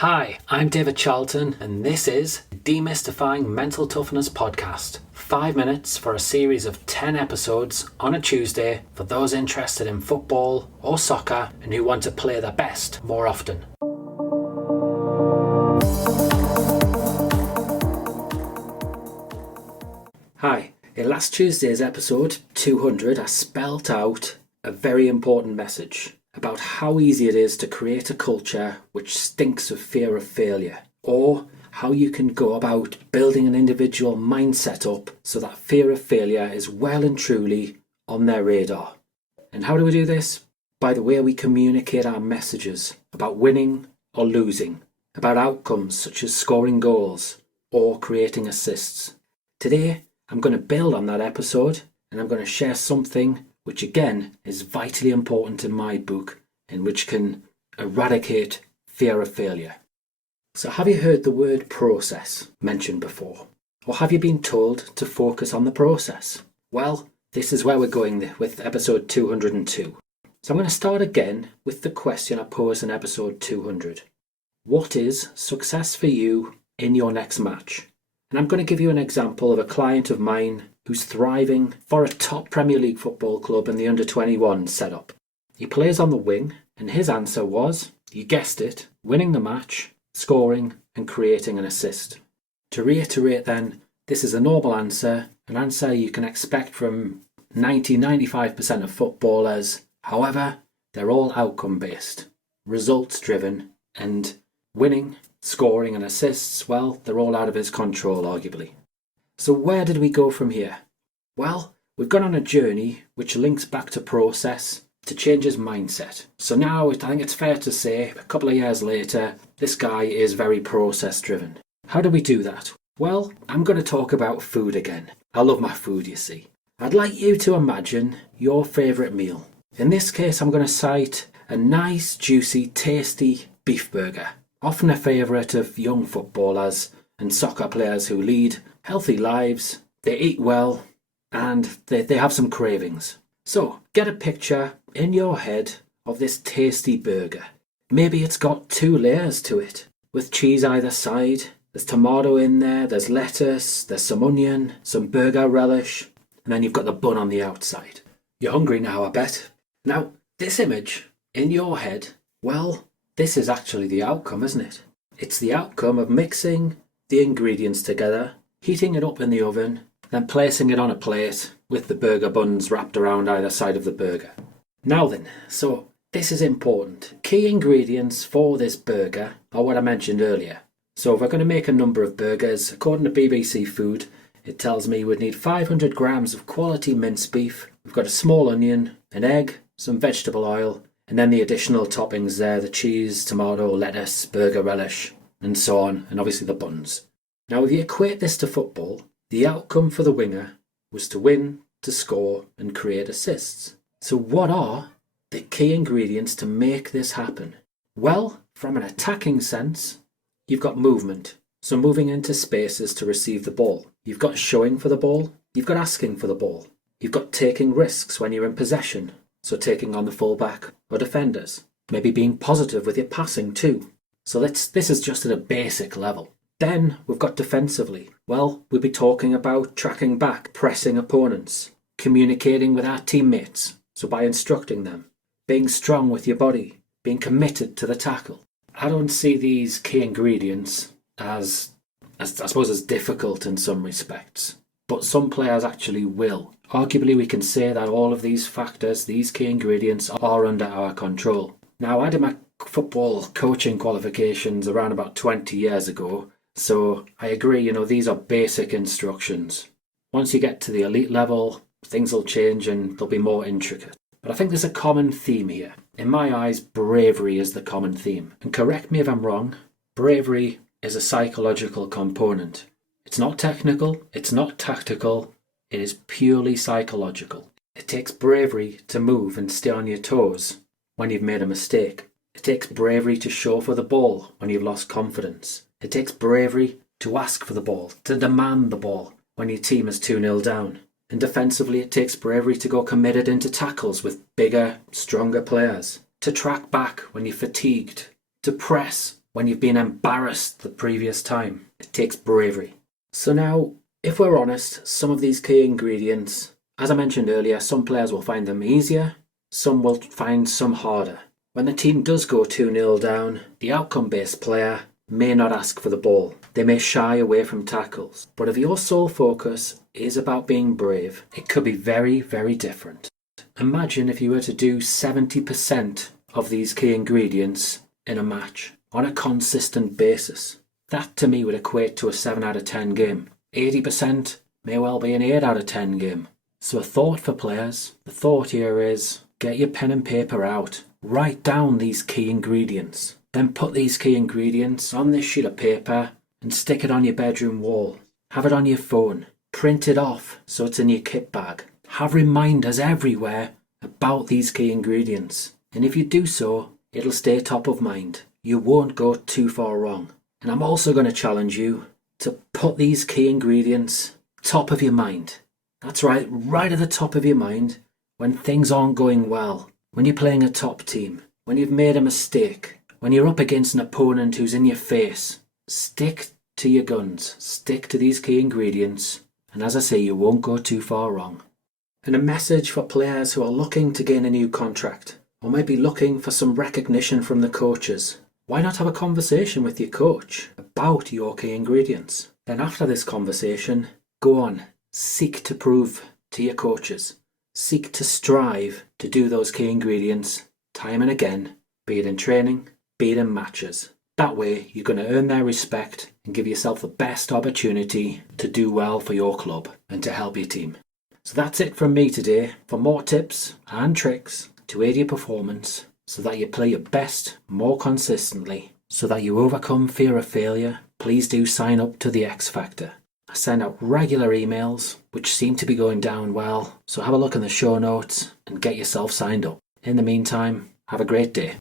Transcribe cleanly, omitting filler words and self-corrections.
Hi, I'm David Charlton, and this is Demystifying Mental Toughness Podcast. 5 minutes for a series of 10 episodes on a Tuesday for those interested in football or soccer and who want to play their best more often. Hi, in last Tuesday's episode 200, I spelt out a very important message about how easy it is to create a culture which stinks of fear of failure, or how you can go about building an individual mindset up so that fear of failure is well and truly on their radar. And how do we do this? By the way we communicate our messages about winning or losing, about outcomes such as scoring goals or creating assists. Today, I'm going to build on that episode and I'm going to share something which again is vitally important in my book and which can eradicate fear of failure. So have you heard the word process mentioned before? Or have you been told to focus on the process? Well, this is where we're going with episode 202. So I'm going to start again with the question I posed in episode 200. What is success for you in your next match? And I'm going to give you an example of a client of mine who's thriving for a top Premier League football club in the under-21 setup. He plays on the wing, and his answer was, you guessed it, winning the match, scoring and creating an assist. To reiterate then, this is a normal answer, an answer you can expect from 90-95% of footballers. However, they're all outcome-based, results-driven, and winning, scoring and assists, well, they're all out of his control, arguably. So where did we go from here? Well, we've gone on a journey which links back to process to change his mindset. So now I think it's fair to say, a couple of years later, this guy is very process driven. How do we do that? Well, I'm going to talk about food again. I love my food, you see. I'd like you to imagine your favourite meal. In this case, I'm going to cite a nice, juicy, tasty beef burger. Often a favourite of young footballers and soccer players who lead healthy lives, they eat well, and they have some cravings. So, get a picture in your head of this tasty burger. Maybe it's got 2 layers to it, with cheese either side. There's tomato in there, there's lettuce, there's some onion, some burger relish, and then you've got the bun on the outside. You're hungry now, I bet. Now, this image in your head, well, this is actually the outcome, isn't it? It's the outcome of mixing the ingredients together, heating it up in the oven, then placing it on a plate with the burger buns wrapped around either side of the burger. Now then, so this is important. Key ingredients for this burger are what I mentioned earlier. So if we're going to make a number of burgers, according to BBC Food, it tells me we'd need 500 grams of quality minced beef. We've got a small onion, an egg, some vegetable oil, and then the additional toppings there, the cheese, tomato, lettuce, burger relish, and so on, and obviously the buns. Now if you equate this to football, the outcome for the winger was to win, to score and create assists. So what are the key ingredients to make this happen? Well, from an attacking sense, you've got movement. So moving into spaces to receive the ball. You've got showing for the ball. You've got asking for the ball. You've got taking risks when you're in possession. So taking on the fullback or defenders. Maybe being positive with your passing too. So this is just at a basic level. Then we've got defensively. Well, we'll be talking about tracking back, pressing opponents, communicating with our teammates, so by instructing them, being strong with your body, being committed to the tackle. I don't see these key ingredients as I suppose as difficult in some respects, but some players actually will. Arguably we can say that all of these factors, these key ingredients are under our control. Now I did my football coaching qualifications around about 20 years ago. So I agree, these are basic instructions. Once you get to the elite level, things will change and they'll be more intricate. But I think there's a common theme here. In my eyes, bravery is the common theme. And correct me if I'm wrong, bravery is a psychological component. It's not technical, it's not tactical, it is purely psychological. It takes bravery to move and stay on your toes when you've made a mistake. It takes bravery to show for the ball when you've lost confidence. It takes bravery to ask for the ball, to demand the ball when your team is 2-0 down. And defensively, it takes bravery to go committed into tackles with bigger, stronger players, to track back when you're fatigued, to press when you've been embarrassed the previous time. It takes bravery. So now, if we're honest, some of these key ingredients, as I mentioned earlier, some players will find them easier, some will find some harder. When the team does go 2-0 down, the outcome-based player may not ask for the ball. They may shy away from tackles. But if your sole focus is about being brave, it could be very, very different. Imagine if you were to do 70% of these key ingredients in a match on a consistent basis. That to me would equate to a 7 out of 10 game. 80% may well be an 8 out of 10 game. So a thought for players, the thought here is get your pen and paper out. Write down these key ingredients. Then put these key ingredients on this sheet of paper and stick it on your bedroom wall. Have it on your phone. Print it off so it's in your kit bag. Have reminders everywhere about these key ingredients. And if you do so, it'll stay top of mind. You won't go too far wrong. And I'm also going to challenge you to put these key ingredients top of your mind. That's right, right at the top of your mind when things aren't going well, when you're playing a top team, when you've made a mistake, when you're up against an opponent who's in your face. Stick to your guns, stick to these key ingredients, and as I say, you won't go too far wrong. And a message for players who are looking to gain a new contract, or maybe looking for some recognition from the coaches. Why not have a conversation with your coach about your key ingredients? Then after this conversation, go on, seek to prove to your coaches. Seek to strive to do those key ingredients time and again, be it in training, be it in matches. That way, you're going to earn their respect and give yourself the best opportunity to do well for your club and to help your team. So that's it from me today. For more tips and tricks to aid your performance so that you play your best more consistently, so that you overcome fear of failure, please do sign up to the X Factor. I send out regular emails which seem to be going down well, so have a look in the show notes and get yourself signed up. In the meantime, have a great day.